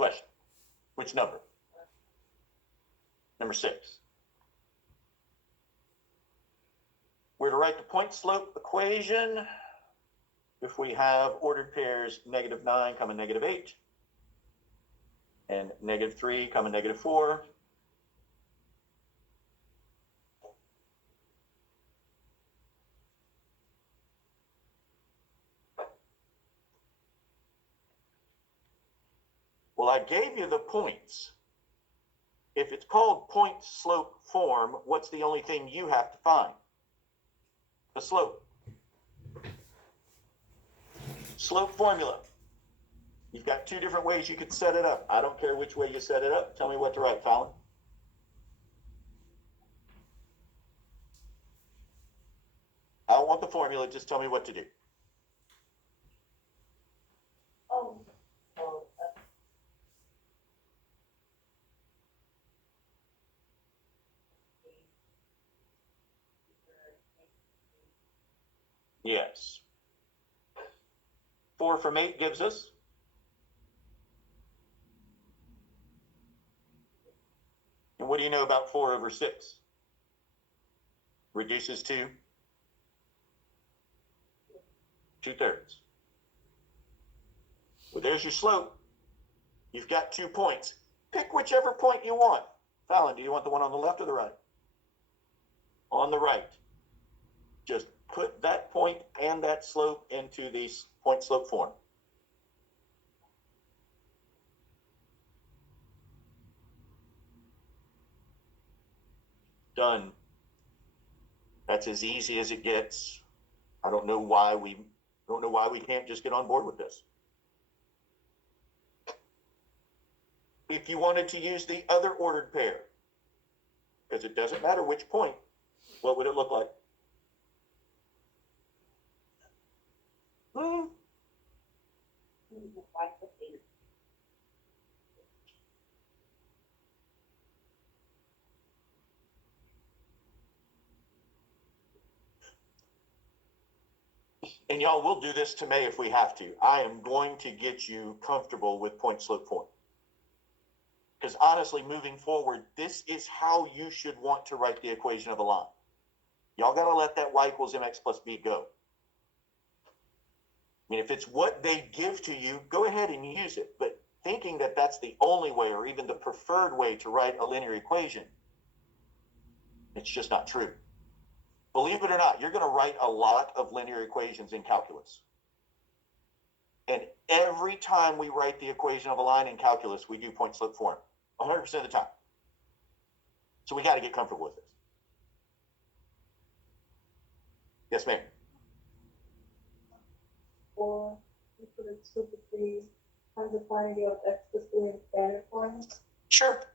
question? Which number? Number 6. We're to write the point slope equation if we have ordered pairs -9, -8, and -3, -4. Well, I gave you the points. If it's called point slope form, what's the only thing you have to find? The slope. Slope formula. You've got 2 different ways you could set it up. I don't care which way you set it up. Tell me what to write, Fallon. I don't want the formula. Just tell me what to do. Yes. 4 from 8 gives us? And what do you know about 4 over 6? Reduces to 2/3. Well, there's your slope. You've got 2 points. Pick whichever point you want. Fallon, do you want the one on the left or the right? On the right. Just put that point and that slope into the point slope form. Done. That's as easy as it gets. I don't know why we can't just get on board with this. If you wanted to use the other ordered pair, because it doesn't matter which point, what would it look like? And y'all, we'll do this to May if we have to. I am going to get you comfortable with point slope form. Because honestly, moving forward, this is how you should want to write the equation of a line. Y'all got to let that y equals mx plus b go. I mean, if it's what they give to you, go ahead and use it. But thinking that that's the only way or even the preferred way to write a linear equation, it's just not true. Believe it or not, you're going to write a lot of linear equations in calculus. And every time we write the equation of a line in calculus, we do point slope form 100% of the time. So we got to get comfortable with this. Yes, ma'am. Or you could explicitly have the quantity of explicitly in standard form. Sure.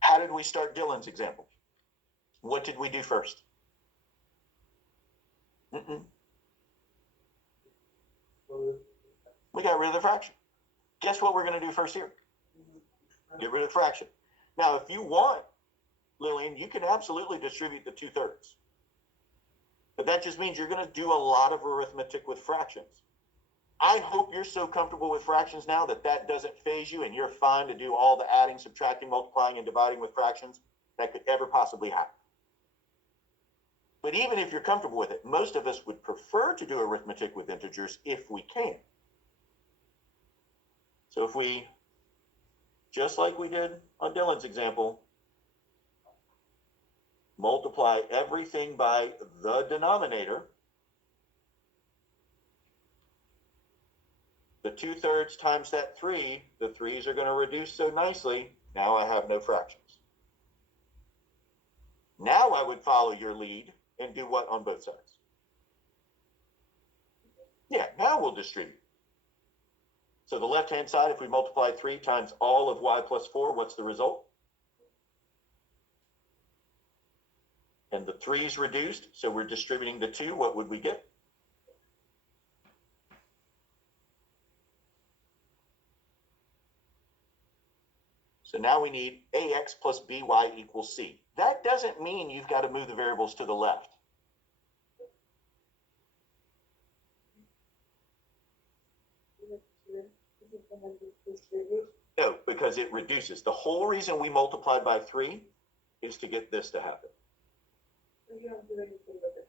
How did we start Dylan's example? What did we do first? We got rid of the fraction. Guess what we're going to do first here? Get rid of the fraction. Now, if you want, Lillian, you can absolutely distribute the 2/3. But that just means you're going to do a lot of arithmetic with fractions. I hope you're so comfortable with fractions now that that doesn't faze you and you're fine to do all the adding, subtracting, multiplying, and dividing with fractions that could ever possibly happen. But even if you're comfortable with it, most of us would prefer to do arithmetic with integers if we can. So if we, just like we did on Dylan's example, multiply everything by the denominator, the 2/3 times that 3, the 3's are going to reduce so nicely, now I have no fractions. Now I would follow your lead and do what on both sides? Yeah, now we'll distribute. So the left-hand side, if we multiply 3 times all of y plus 4, what's the result? And the 3's reduced, so we're distributing the 2. What would we get? So now we need ax plus by equals c. That doesn't mean you've got to move the variables to the left. No, because it reduces. The whole reason we multiplied by 3 is to get this to happen. You don't do anything with it.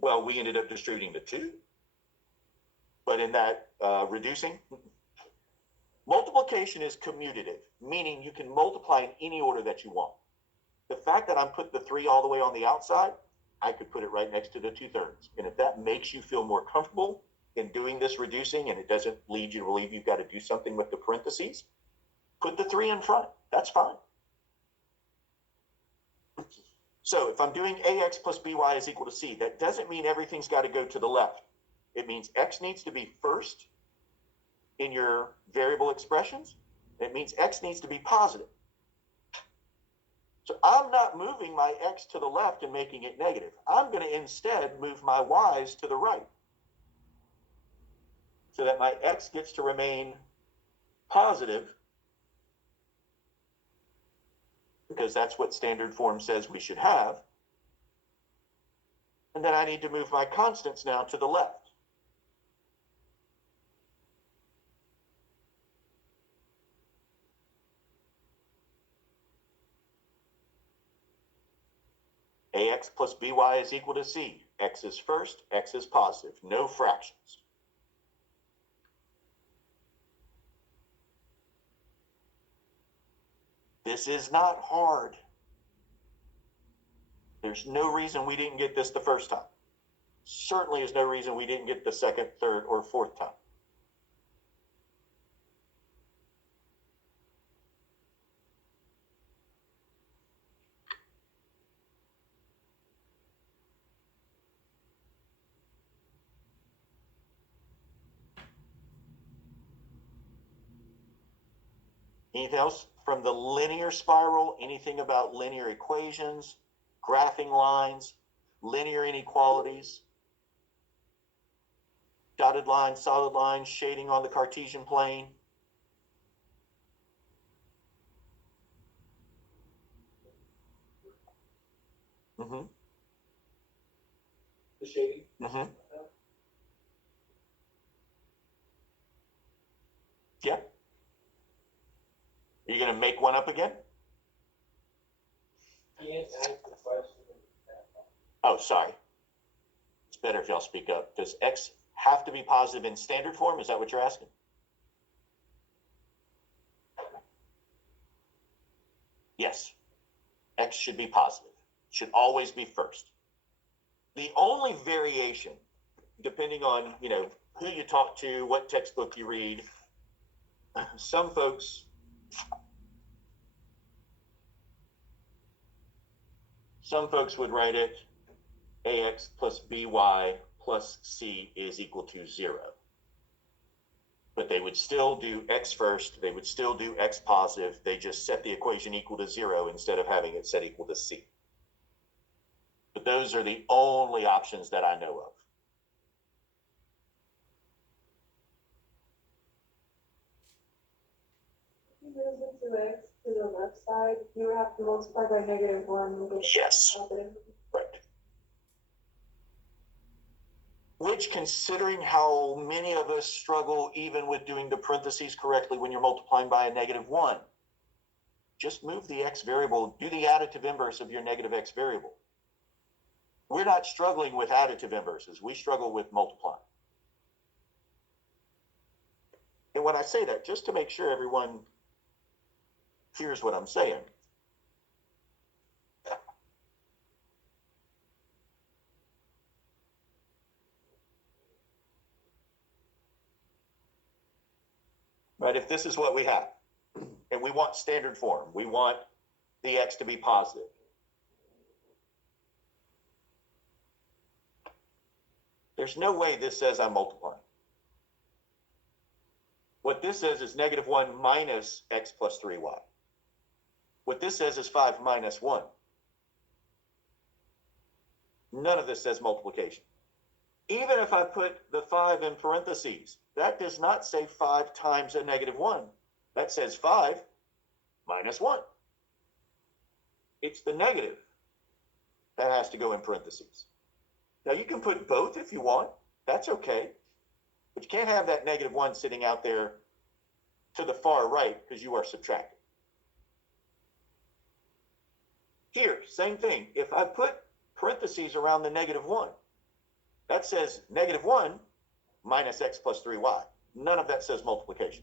Well, we ended up distributing the 2. But in that reducing, multiplication is commutative, meaning you can multiply in any order that you want. The fact that I'm putting the 3 all the way on the outside, I could put it right next to the 2/3. And if that makes you feel more comfortable in doing this reducing and it doesn't lead you to believe you've got to do something with the parentheses, put the 3 in front. That's fine. So if I'm doing ax plus by is equal to c, that doesn't mean everything's got to go to the left. It means x needs to be first in your variable expressions. It means x needs to be positive. So I'm not moving my x to the left and making it negative. I'm going to instead move my y's to the right so that my x gets to remain positive, because that's what standard form says we should have. And then I need to move my constants now to the left. Ax plus by is equal to c. X is first, x is positive, no fractions. This is not hard. There's no reason we didn't get this the first time. Certainly is no reason we didn't get the second, third, or fourth time. Anything else from the linear spiral? Anything about linear equations, graphing lines, linear inequalities, dotted lines, solid lines, shading on the Cartesian plane? Mm-hmm. The shading. Mm-hmm. Yeah. Are you going to make one up again? Can't answer the question. Oh, sorry. It's better if y'all speak up. Does x have to be positive in standard form? Is that what you're asking? Yes. X should be positive. Should always be first. The only variation, depending on, who you talk to, what textbook you read, some folks would write it ax plus by plus c is equal to 0. But they would still do x first. They would still do x positive. They just set the equation equal to 0 instead of having it set equal to c. But those are the only options that I know of. If you move it to x to the left side, you would have to multiply by -1. Yes. Right. Which, considering how many of us struggle even with doing the parentheses correctly when you're multiplying by a -1, just move the x variable, do the additive inverse of your negative x variable. We're not struggling with additive inverses. We struggle with multiplying. And when I say that, just to make sure everyone hears what I'm saying, right? If this is what we have, and we want standard form, we want the x to be positive. There's no way this says I'm multiplying. What this says is -1 minus x plus 3y. What this says is 5 minus 1. None of this says multiplication. Even if I put the 5 in parentheses, that does not say 5 times a -1. That says 5 minus 1. It's the negative that has to go in parentheses. Now you can put both if you want. That's okay. But you can't have that negative 1 sitting out there to the far right because you are subtracting. Here, same thing. If I put parentheses around the negative 1, that says negative 1 minus x plus 3y. None of that says multiplication.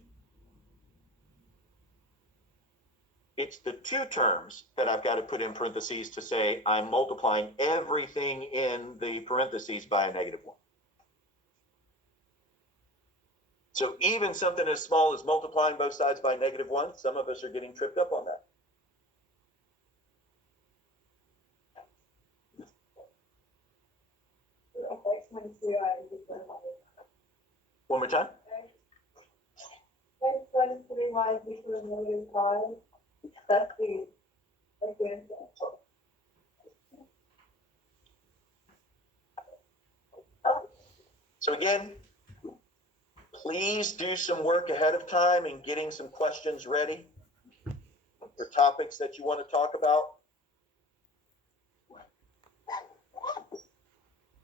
It's the two terms that I've got to put in parentheses to say I'm multiplying everything in the parentheses by a negative 1. So even something as small as multiplying both sides by negative 1, some of us are getting tripped up on that. X minus 3y is equal to 5. One more time. X minus 3y is equal to negative 5. That's the answer. So again, please do some work ahead of time in getting some questions ready for topics that you want to talk about.